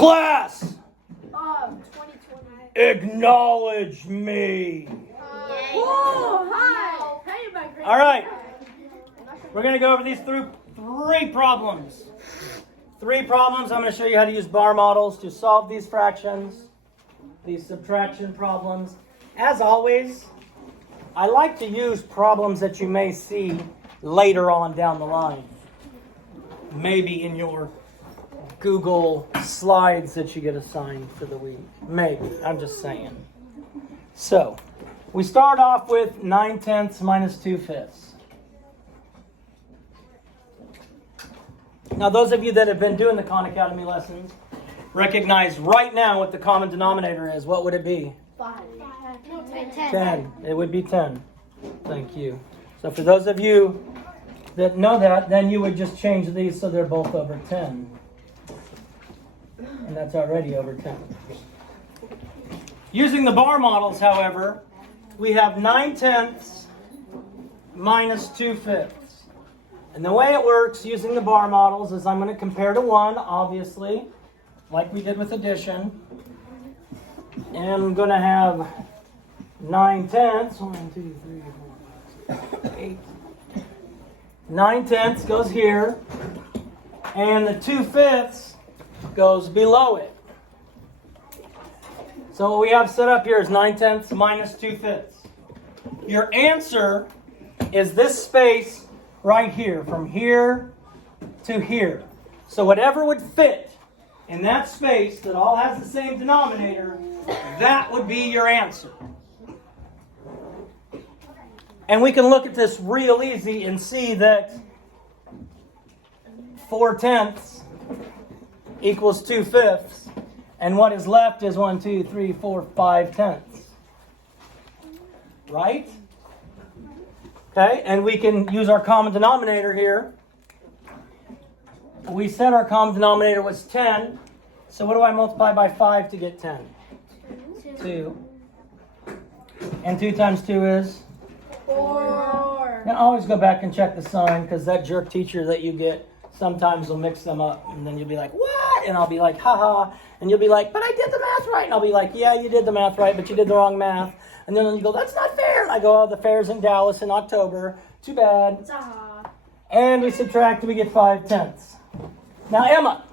Class, 2020. acknowledge me. Whoa, hi. Hey, my great. All right. We're going to go over these three problems. Three problems. I'm going to show you how to use bar models to solve these fractions, these subtraction problems. As always, I like to use problems that you may see later on down the line. Maybe in your Google slides that you get assigned for the week. Maybe. I'm just saying. So, we start off with 9/10 minus 2/5. Now, those of you that have been doing the Khan Academy lessons recognize right now what the common denominator is. What would it be? 5. No, 10. 10. It would be 10. Thank you. So for those of you that know that, then you would just change these so they're both over 10. And that's already over 10. Using the bar models, however, we have 9/10 minus 2/5. And the way it works using the bar models is I'm going to compare to 1, obviously, like we did with addition. And I'm going to have 9/10. 1, 2, 3, 4, 5, 6, 8. 9/10 goes here. And the 2/5 goes below it. So what we have set up here is 9/10 minus 2/5. Your answer is this space right here, from here to here. So whatever would fit in that space that all has the same denominator, that would be your answer. And we can look at this real easy and see that 4/10 equals 2/5, and what is left is 1, 2, 3, 4, 5/10. Right? Okay, and we can use our common denominator here. We said our common denominator was 10. So what do I multiply by 5 to get 10? 2. And 2 times 2 is? 4. Now always go back and check the sign, because that jerk teacher that you get sometimes will mix them up. And then you'll be like, what? And I'll be like, haha. And you'll be like, but I did the math right. And I'll be like, yeah, you did the math right, but you did the wrong math. And then you go, that's not fair. And I go, oh, the fair's in Dallas in October. Too bad. And we subtract, we get 5/10. Now, Emma,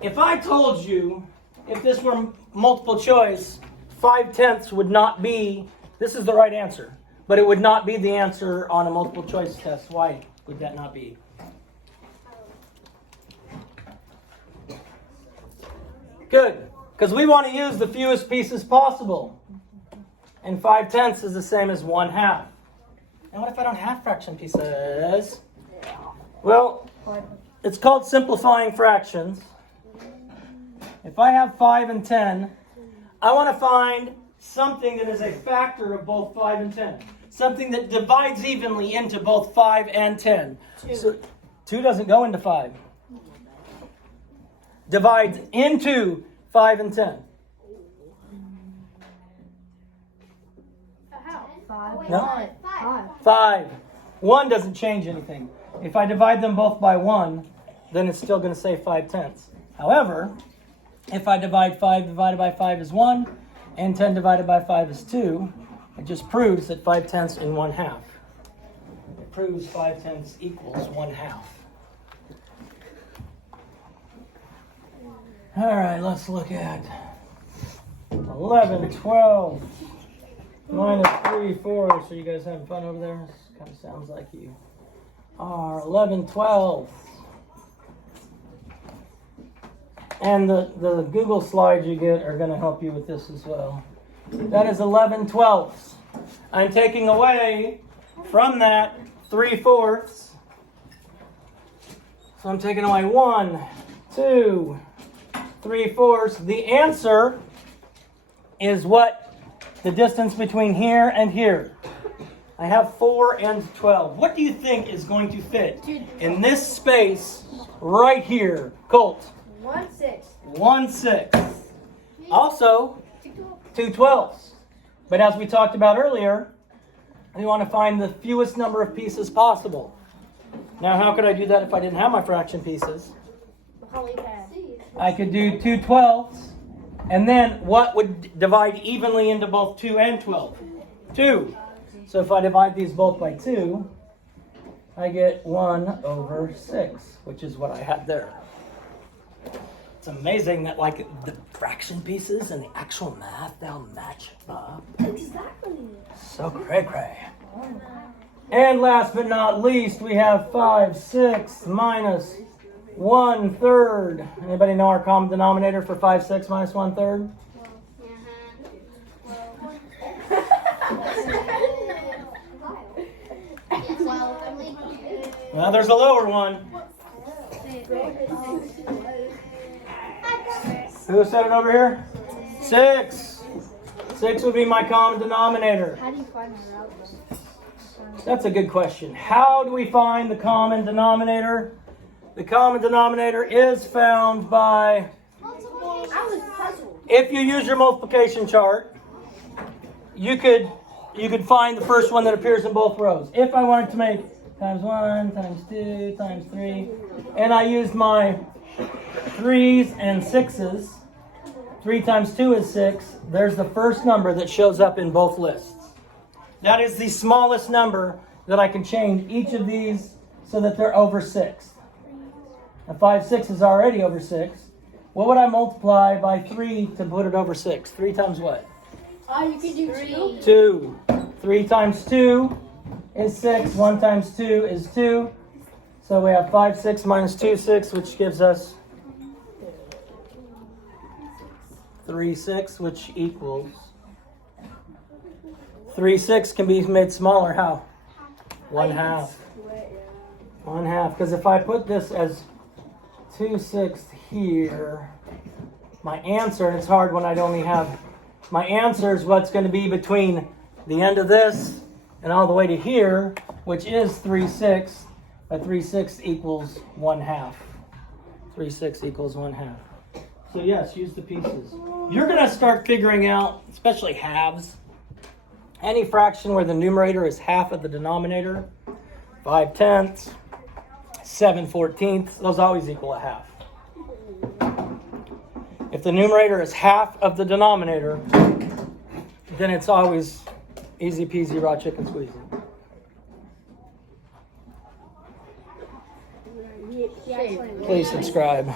if I told you, if this were multiple choice, 5/10 would not be, this is the right answer, but it would not be the answer on a multiple choice test. Why would that not be? Good, because we want to use the fewest pieces possible. And 5/10 is the same as 1/2. And what if I don't have fraction pieces? Well, it's called simplifying fractions. If I have 5 and 10, I want to find something that is a factor of both 5 and 10. Something that divides evenly into both 5 and 10. 2. So 2 doesn't go into 5. Divides into 5 and 10. No? 5. 1 doesn't change anything. If I divide them both by 1, then it's still going to say 5/10. However, if I divide 5 divided by 5 is 1, and 10 divided by 5 is 2, it just proves that 5/10 in 1/2. It proves 5/10 equals 1/2. All right, let's look at 11, 12. Minus 3, 4. So you guys having fun over there? This kind of sounds like you are. 11, 12. And the Google slides you get are going to help you with this as well. That is 11/12. I'm taking away from that 3/4. So I'm taking away 1, 2, 3/4. The answer is what? The distance between here and here. I have 4 and 12. What do you think is going to fit in this space right here? Colt. 1/6. 1/6. Also, 2 12s. But as we talked about earlier, we want to find the fewest number of pieces possible. Now, how could I do that if I didn't have my fraction pieces? I could do 2/12. And then what would divide evenly into both 2 and 12? 2. So if I divide these both by 2, I get 1/6, which is what I had there. It's amazing that like the fraction pieces and the actual math, they'll match up. Exactly. So cray. And last but not least, we have 5/6 minus 1/3. Anybody know our common denominator for 5/6 minus 1/3? Well, there's a lower one. Who said it over here? 6. 6 would be my common denominator. How do you find the route? That's a good question. How do we find the common denominator? The common denominator is found by, I was puzzled. if you use your multiplication chart, you could find the first one that appears in both rows. If I wanted to make times 1, times 2, times 3, and I used my 3s and 6s, 3 times 2 is 6, there's the first number that shows up in both lists. That is the smallest number that I can change each of these so that they're over 6. Now 5/6 is already over 6. What would I multiply by 3 to put it over 6? 3 times what? You can do 3. 2. 3 times 2 is 6. 1 times 2 is 2. So we have 5/6 minus 2/6, which gives us 3/6, which equals 3/6 can be made smaller. How? 1/2. 1/2. Because if I put this as 2/6 here, my answer, and it's hard when I'd only have, my answer is what's going to be between the end of this and all the way to here, which is 3/6. But 3/6 equals 1/2. 3/6 equals 1/2. So yes, use the pieces. You're going to start figuring out, especially halves, any fraction where the numerator is half of the denominator. 5/10, 7/14, those always equal a half. If the numerator is half of the denominator, then it's always easy peasy, raw chicken squeezy. Please subscribe.